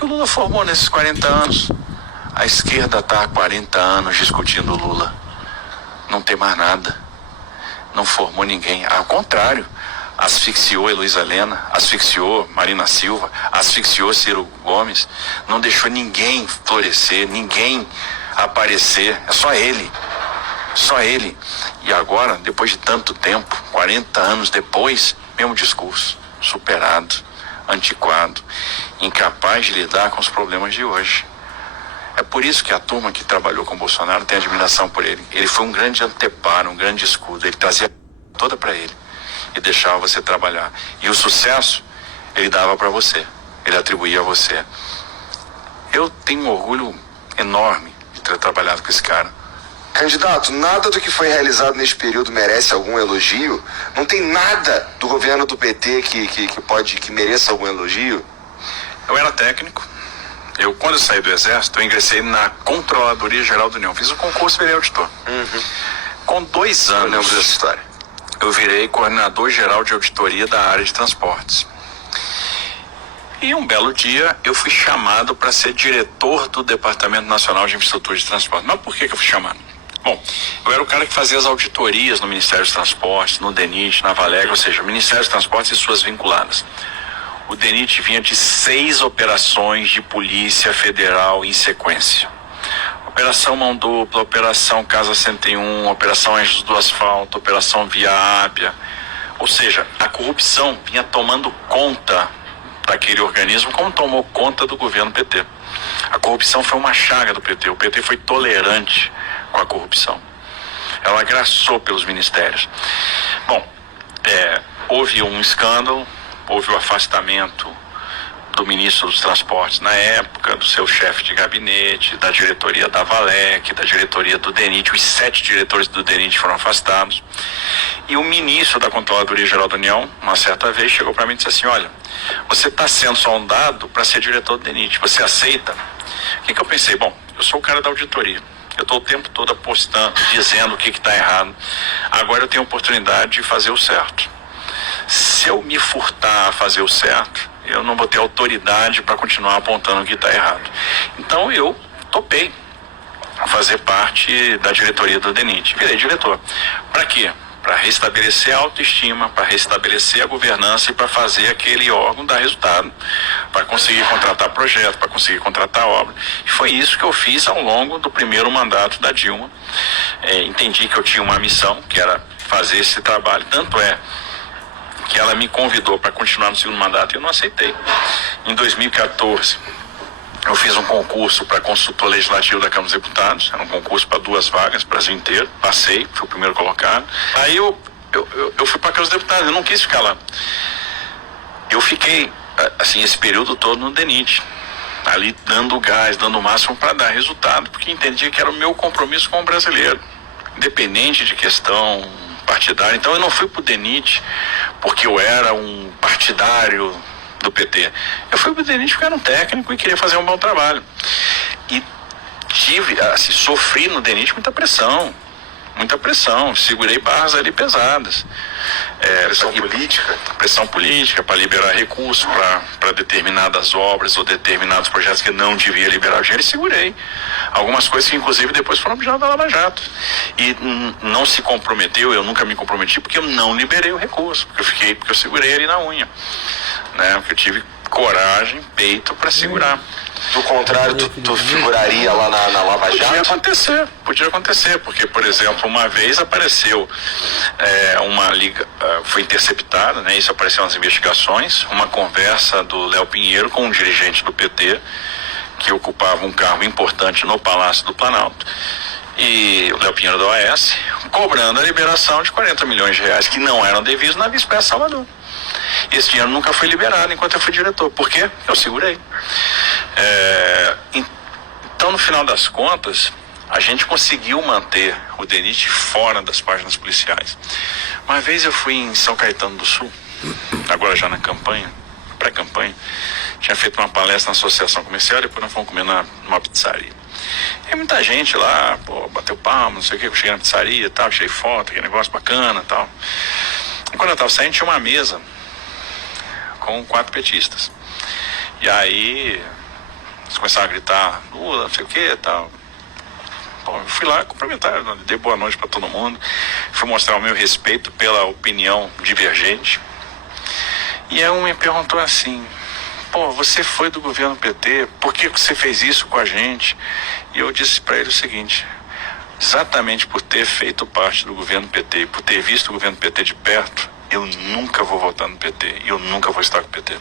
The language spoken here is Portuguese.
que o Lula formou nesses 40 anos? A esquerda está há 40 anos discutindo o Lula. Não tem mais nada. Não formou ninguém. Ao contrário, asfixiou Heloísa Helena, asfixiou Marina Silva, asfixiou Ciro Gomes. Não deixou ninguém florescer, ninguém aparecer. É só ele. Só ele. E agora, depois de tanto tempo, 40 anos depois, mesmo discurso, superado, antiquado, incapaz de lidar com os problemas de hoje. É por isso que a turma que trabalhou com o Bolsonaro tem admiração por ele. Ele foi um grande anteparo, um grande escudo. Ele trazia toda para ele e deixava você trabalhar. E o sucesso, ele dava para você. Ele atribuía a você. Eu tenho um orgulho enorme de ter trabalhado com esse cara. Candidato, nada do que foi realizado neste período merece algum elogio? Não tem nada do governo do PT que mereça algum elogio? Eu era técnico. Quando eu saí do Exército, eu ingressei na Controladoria Geral da União. Fiz o concurso e virei auditor. Com 2 anos, eu lembro dessa história. Eu virei coordenador geral de auditoria da área de transportes. E um belo dia eu fui chamado para ser diretor do Departamento Nacional de Infraestrutura de Transporte. Mas por que eu fui chamado? Bom, eu era o cara que fazia as auditorias no Ministério dos Transportes, no DENIT, na Valeg, ou seja, o Ministério dos Transportes e suas vinculadas. O DENIT vinha de 6 operações de Polícia Federal em sequência. Operação Mão Dupla, Operação Casa 101, Operação Anjos do Asfalto, Operação Via Ápia. Ou seja, a corrupção vinha tomando conta daquele organismo como tomou conta do governo PT. A corrupção foi uma chaga do PT. O PT foi tolerante com a corrupção. Ela agraçou pelos ministérios. Bom, houve um escândalo, houve o afastamento do ministro dos Transportes na época, do seu chefe de gabinete, da diretoria da Valec, da diretoria do DENIT. Os 7 diretores do DENIT foram afastados. E o ministro da Controladoria Geral da União, uma certa vez, chegou para mim e disse assim: olha, você está sendo sondado para ser diretor do DENIT, você aceita? O que eu pensei? Bom, eu sou o cara da auditoria. Eu estou o tempo todo apostando, dizendo o que está errado. Agora eu tenho a oportunidade de fazer o certo. Se eu me furtar a fazer o certo, eu não vou ter autoridade para continuar apontando o que está errado. Então eu topei fazer parte da diretoria do DENIT. Virei diretor. Para quê? Para restabelecer a autoestima, para restabelecer a governança e para fazer aquele órgão dar resultado, para conseguir contratar projeto, para conseguir contratar obra. E foi isso que eu fiz ao longo do primeiro mandato da Dilma. Entendi que eu tinha uma missão, que era fazer esse trabalho. Tanto é que ela me convidou para continuar no segundo mandato e eu não aceitei. Em 2014, eu fiz um concurso para consultor legislativo da Câmara dos Deputados. Era um concurso para 2 vagas, Brasil inteiro. Passei, fui o primeiro colocado. Aí eu fui para a Câmara dos Deputados, eu não quis ficar lá. Eu fiquei, assim, esse período todo no DENIT, ali dando gás, dando o máximo para dar resultado, porque entendia que era o meu compromisso com o brasileiro, independente de questão partidária. Então eu não fui para o DENIT porque eu era um partidário do PT. Eu fui para o DENIT porque eu era um técnico e queria fazer um bom trabalho. E sofri no DENIT muita pressão. Segurei barras ali pesadas. Pressão política para liberar recursos para determinadas obras ou determinados projetos que não devia liberar dinheiro, e segurei. Algumas coisas que inclusive depois foram objeto da Lava Jato. E não se comprometeu, eu nunca me comprometi, porque eu não liberei o recurso, porque eu segurei ali na unha, né? Porque eu tive coragem, peito para segurar. Do contrário, tu figuraria lá na Lava Jato? Podia acontecer, porque, por exemplo, uma vez apareceu uma liga, foi interceptada, né? Isso apareceu nas investigações, uma conversa do Léo Pinheiro com um dirigente do PT, que ocupava um cargo importante no Palácio do Planalto, e o Léo Pinheiro da OAS, cobrando a liberação de 40 milhões de reais que não eram devidos na Vice-Pressa Salvador. Esse dinheiro nunca foi liberado enquanto eu fui diretor. Por quê? Eu segurei. Então, no final das contas, a gente conseguiu manter o DENIT fora das páginas policiais. Uma vez eu fui em São Caetano do Sul, agora já na campanha, pré-campanha, tinha feito uma palestra na Associação Comercial, depois nós fomos comer numa pizzaria. E muita gente lá, bateu palma, não sei o que, eu cheguei na pizzaria e tal, tirei foto, aquele negócio bacana e tal. E quando eu estava saindo, tinha uma mesa com 4 petistas. E aí Eles começaram a gritar, Lula, não sei o que e tal. Bom, eu fui lá cumprimentar, dei boa noite para todo mundo, fui mostrar o meu respeito pela opinião divergente. E aí um me perguntou assim, pô, você foi do governo PT, por que você fez isso com a gente? E eu disse para ele o seguinte, exatamente por ter feito parte do governo PT, por ter visto o governo PT de perto, eu nunca vou votar no PT e eu nunca vou estar com o PT.